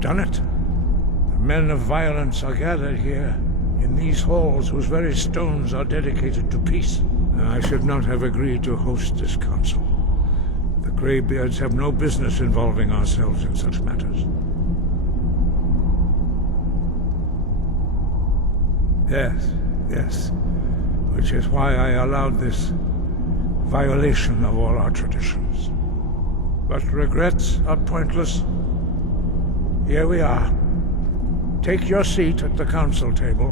We've done it. The men of violence are gathered here, in these halls whose very stones are dedicated to peace. I should not have agreed to host this council. The Greybeards have no business involving ourselves in such matters. Yes. Which is why I allowed this violation of all our traditions. But regrets are pointless. Here we are. Take your seat at the council table,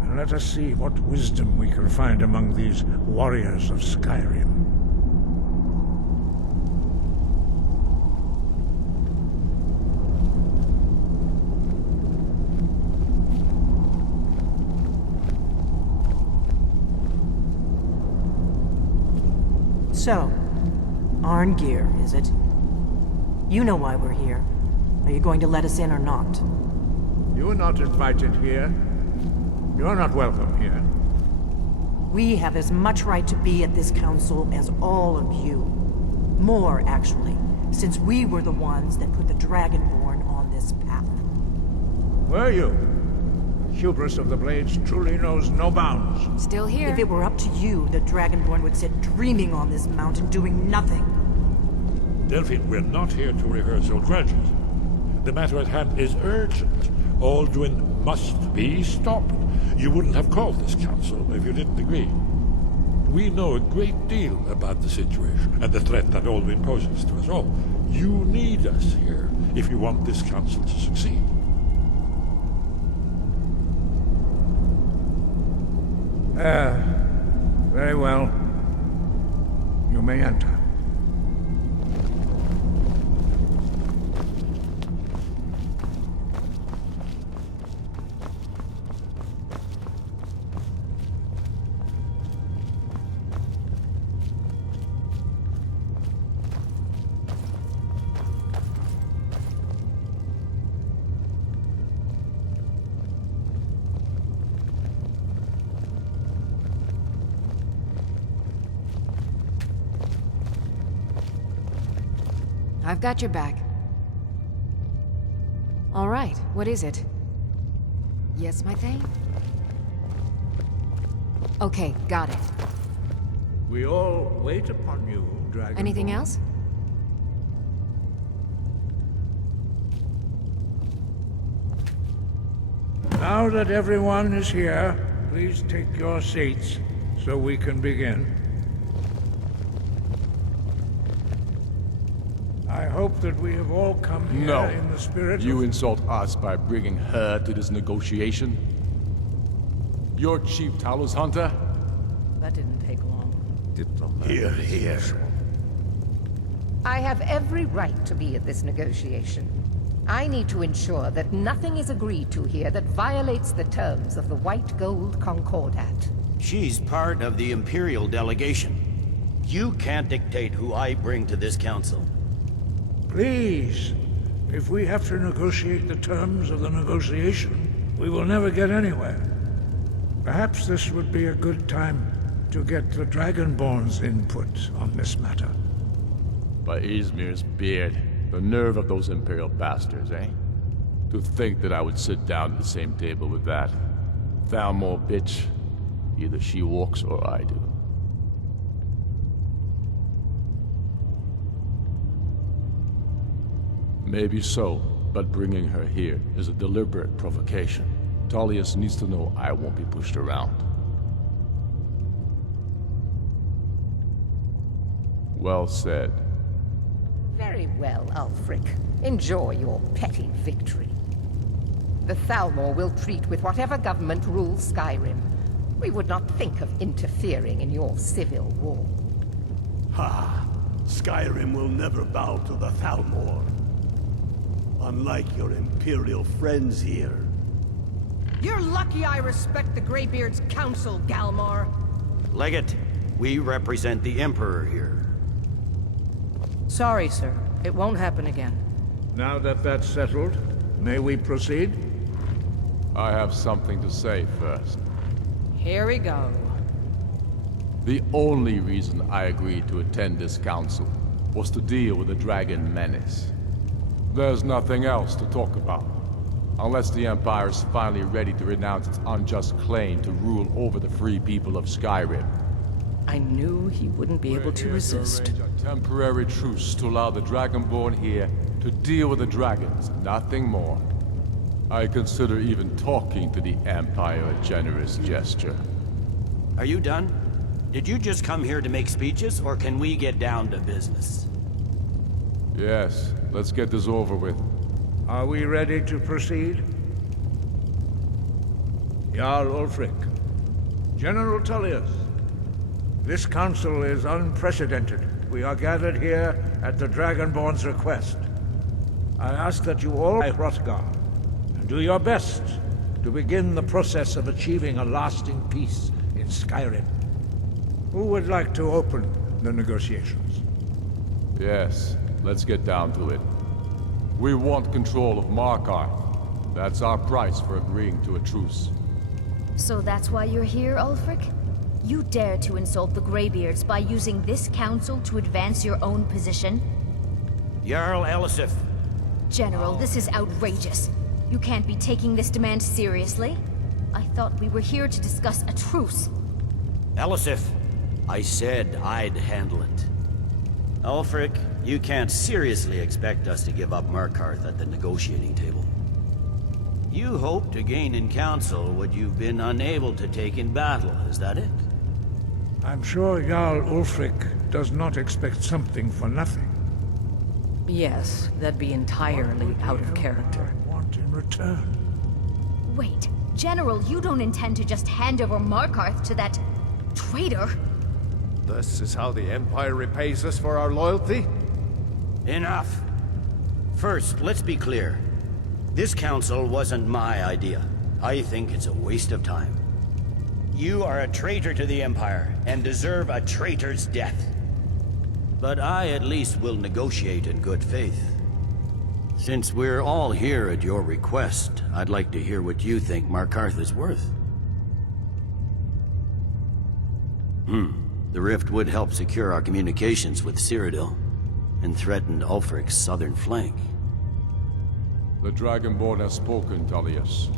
and let us see what wisdom we can find among these warriors of Skyrim. So, Arngeir, is it? You know why we're here. Are you going to let us in or not? You are not invited here. You are not welcome here. We have as much right to be at this council as all of you. More, actually, since we were the ones that put the Dragonborn on this path. Were you? The hubris of the Blades truly knows no bounds. Still here. If it were up to you, the Dragonborn would sit dreaming on this mountain doing nothing. Delphine, we're not here to rehearse your grudges. The matter at hand is urgent. Alduin must be stopped. You wouldn't have called this council if you didn't agree. We know a great deal about the situation and the threat that Alduin poses to us all. You need us here if you want this council to succeed. Very well. You may enter. I've got your back. All right, what is it? Yes, my thing? Okay, got it. We all wait upon you, Dragon. Anything else? Now that everyone is here, please take your seats so we can begin. I hope that we have all come here in the spirit You of... insult us by bringing her to this negotiation? You're Chief Talos Hunter? That didn't take long. Here. I have every right to be at this negotiation. I need to ensure that nothing is agreed to here that violates the terms of the White Gold Concordat. She's part of the Imperial delegation. You can't dictate who I bring to this council. Please, if we have to negotiate the terms of the negotiation, we will never get anywhere. Perhaps this would be a good time to get the Dragonborn's input on this matter. By Izmir's beard, the nerve of those Imperial bastards, eh? To think that I would sit down at the same table with that. Thalmor bitch. Either she walks or I do. Maybe so, but bringing her here is a deliberate provocation. Tullius needs to know I won't be pushed around. Well said. Very well, Ulfric. Enjoy your petty victory. The Thalmor will treat with whatever government rules Skyrim. We would not think of interfering in your civil war. Ha! Skyrim will never bow to the Thalmor. Unlike your Imperial friends here. You're lucky I respect the Greybeard's counsel, Galmar. Legate, we represent the Emperor here. Sorry, sir. It won't happen again. Now that that's settled, may we proceed? I have something to say first. Here we go. The only reason I agreed to attend this council was to deal with the dragon menace. There's nothing else to talk about. Unless the Empire is finally ready to renounce its unjust claim to rule over the free people of Skyrim. I knew he wouldn't be able to resist. Arrange a temporary truce to allow the Dragonborn here to deal with the dragons, nothing more. I consider even talking to the Empire a generous gesture. Are you done? Did you just come here to make speeches, or can we get down to business? Yes, let's get this over with. Are we ready to proceed? Jarl Ulfric, General Tullius, this council is unprecedented. We are gathered here at the Dragonborn's request. I ask that you all Hrothgar, and do your best to begin the process of achieving a lasting peace in Skyrim. Who would like to open the negotiations? Yes, let's get down to it. We want control of Markarth. That's our price for agreeing to a truce. So that's why you're here, Ulfric? You dare to insult the Greybeards by using this council to advance your own position? Jarl Elisif. General, this is outrageous. You can't be taking this demand seriously. I thought we were here to discuss a truce. Elisif, I said I'd handle it. Ulfric, you can't seriously expect us to give up Markarth at the negotiating table. You hope to gain in council what you've been unable to take in battle, is that it? I'm sure Jarl Ulfric does not expect something for nothing. Yes, that'd be entirely out of character. I want in return. Wait, General, you don't intend to just hand over Markarth to that traitor? This is how the Empire repays us for our loyalty? Enough. First, let's be clear. This council wasn't my idea. I think it's a waste of time. You are a traitor to the Empire, and deserve a traitor's death. But I at least will negotiate in good faith. Since we're all here at your request, I'd like to hear what you think Markarth is worth. The rift would help secure our communications with Cyrodiil, and threatened Ulfric's southern flank. The Dragonborn has spoken, Tullius.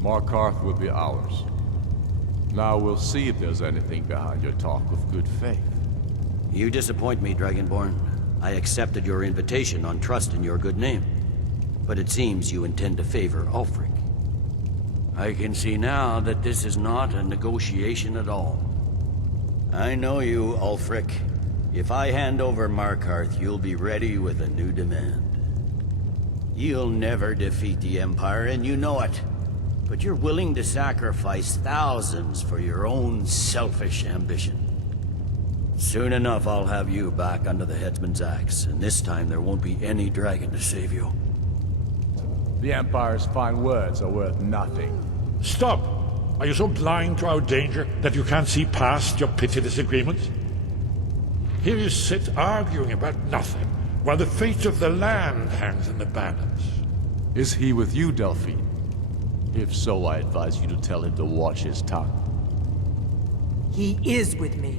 Markarth will be ours. Now we'll see if there's anything behind your talk of good faith. You disappoint me, Dragonborn. I accepted your invitation on trust in your good name. But it seems you intend to favor Ulfric. I can see now that this is not a negotiation at all. I know you, Ulfric. If I hand over Markarth, you'll be ready with a new demand. You'll never defeat the Empire, and you know it. But you're willing to sacrifice thousands for your own selfish ambition. Soon enough, I'll have you back under the headsman's axe, and this time there won't be any dragon to save you. The Empire's fine words are worth nothing. Stop! Are you so blind to our danger that you can't see past your petty disagreements? Here you sit arguing about nothing, while the fate of the land hangs in the balance. Is he with you, Delphine? If so, I advise you to tell him to watch his tongue. He is with me.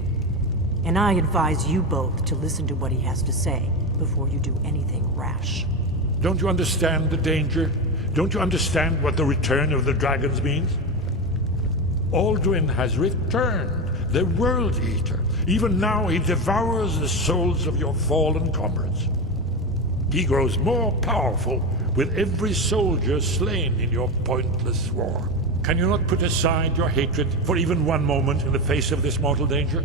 And I advise you both to listen to what he has to say before you do anything rash. Don't you understand the danger? Don't you understand what the return of the dragons means? Alduin has returned, the World Eater. Even now he devours the souls of your fallen comrades. He grows more powerful with every soldier slain in your pointless war. Can you not put aside your hatred for even one moment in the face of this mortal danger?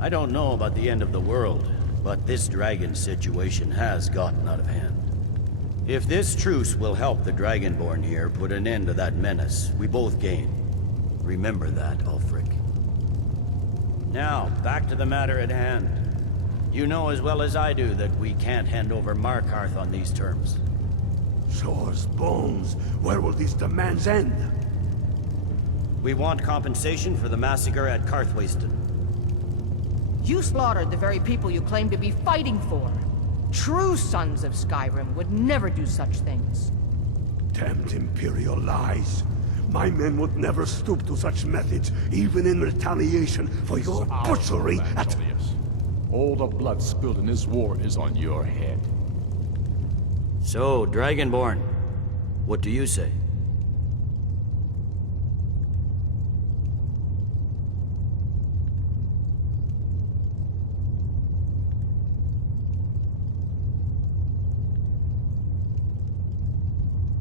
I don't know about the end of the world, but this dragon situation has gotten out of hand. If this truce will help the Dragonborn here put an end to that menace, we both gain. Remember that, Ulfric. Now, back to the matter at hand. You know as well as I do that we can't hand over Markarth on these terms. Swords, bones, where will these demands end? We want compensation for the massacre at Karthwasten. You slaughtered the very people you claim to be fighting for. True sons of Skyrim would never do such things. Damned Imperial lies. My men would never stoop to such methods, even in retaliation for your butchery at... All the blood spilled in this war is on your head. So, Dragonborn, what do you say?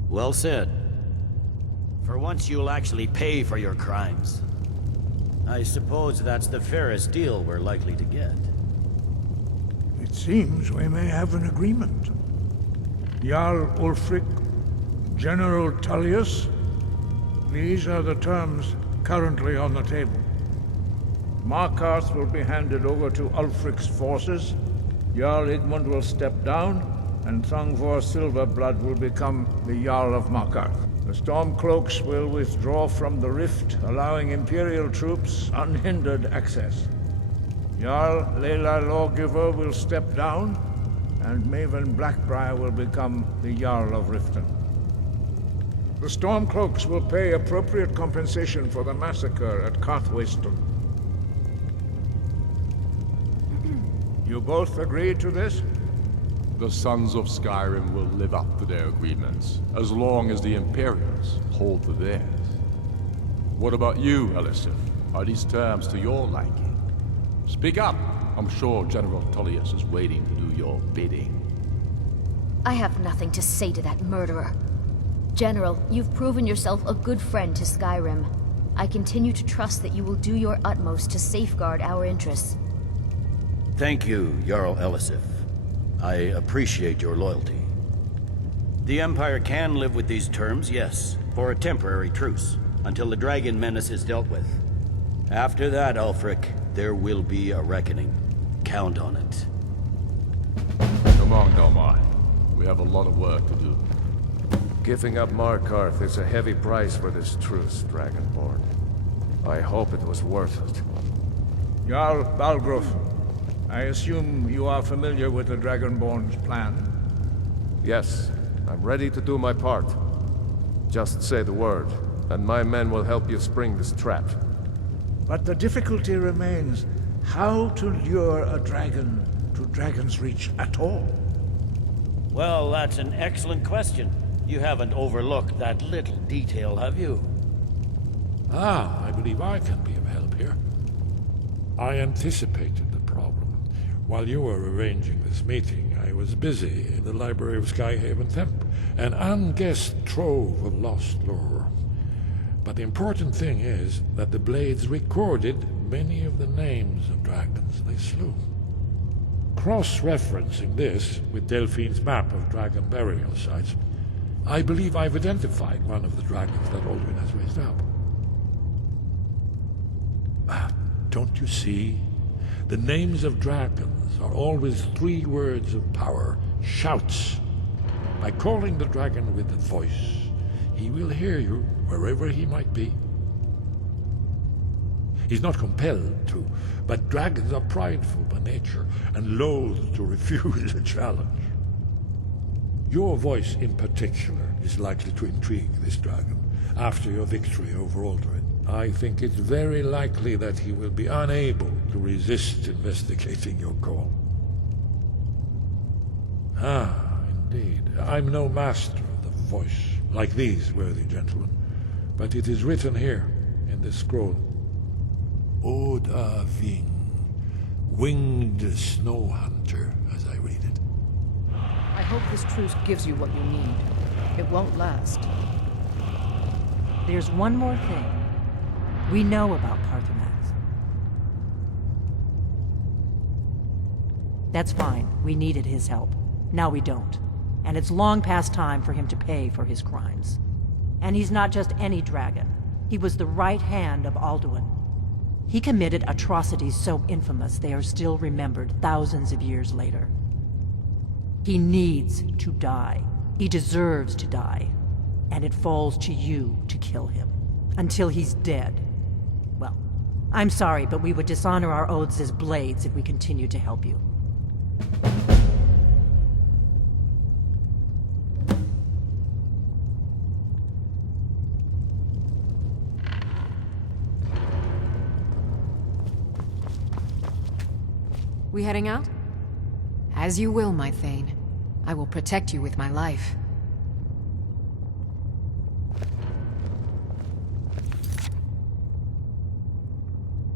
Well said. For once you'll actually pay for your crimes. I suppose that's the fairest deal we're likely to get. It seems we may have an agreement. Jarl Ulfric, General Tullius, these are the terms currently on the table. Markarth will be handed over to Ulfric's forces, Jarl Igmund will step down, and Thangvor Silverblood will become the Jarl of Markarth. The Stormcloaks will withdraw from the rift, allowing Imperial troops unhindered access. Jarl Layla Lawgiver will step down, and Maven Blackbriar will become the Jarl of Riften. The Stormcloaks will pay appropriate compensation for the massacre at Carthwayston. You both agree to this? The Sons of Skyrim will live up to their agreements, as long as the Imperials hold to theirs. What about you, Elisif? Are these terms to your liking? Speak up! I'm sure General Tullius is waiting to do your bidding. I have nothing to say to that murderer. General, you've proven yourself a good friend to Skyrim. I continue to trust that you will do your utmost to safeguard our interests. Thank you, Jarl Elisif. I appreciate your loyalty. The Empire can live with these terms, yes, for a temporary truce, until the dragon menace is dealt with. After that, Ulfric, there will be a reckoning. Count on it. Come on, Domai. We have a lot of work to do. Giving up Markarth is a heavy price for this truce, Dragonborn. I hope it was worth it. Jarl Balgruuf, I assume you are familiar with the Dragonborn's plan? Yes, I'm ready to do my part. Just say the word, and my men will help you spring this trap. But the difficulty remains how to lure a dragon to Dragon's Reach at all. Well, that's an excellent question. You haven't overlooked that little detail, have you? I believe I can be of help here. I anticipated the problem. While you were arranging this meeting, I was busy in the library of Skyhaven Temp, an unguessed trove of lost lore. But the important thing is that the blades recorded many of the names of dragons they slew. Cross-referencing this with Delphine's map of dragon burial sites, I believe I've identified one of the dragons that Alduin has raised up. Don't you see? The names of dragons are always 3 words of power, shouts. By calling the dragon with the voice, he will hear you wherever he might be. He's not compelled to, but dragons are prideful by nature and loath to refuse a challenge. Your voice in particular is likely to intrigue this dragon after your victory over Alduin. I think it's very likely that he will be unable to resist investigating your call. Indeed. I'm no master of the voice, like these worthy gentlemen, but it is written here in this scroll. Oda Ving, winged snow hunter, as I read it. I hope this truce gives you what you need. It won't last. There's one more thing. We know about Paarthurnax. That's fine. We needed his help. Now we don't. And it's long past time for him to pay for his crimes. And he's not just any dragon. He was the right hand of Alduin. He committed atrocities so infamous they are still remembered thousands of years later. He needs to die. He deserves to die. And it falls to you to kill him. Until he's dead. Well, I'm sorry, but we would dishonor our oaths as blades if we continued to help you. We heading out? As you will, my Thane. I will protect you with my life.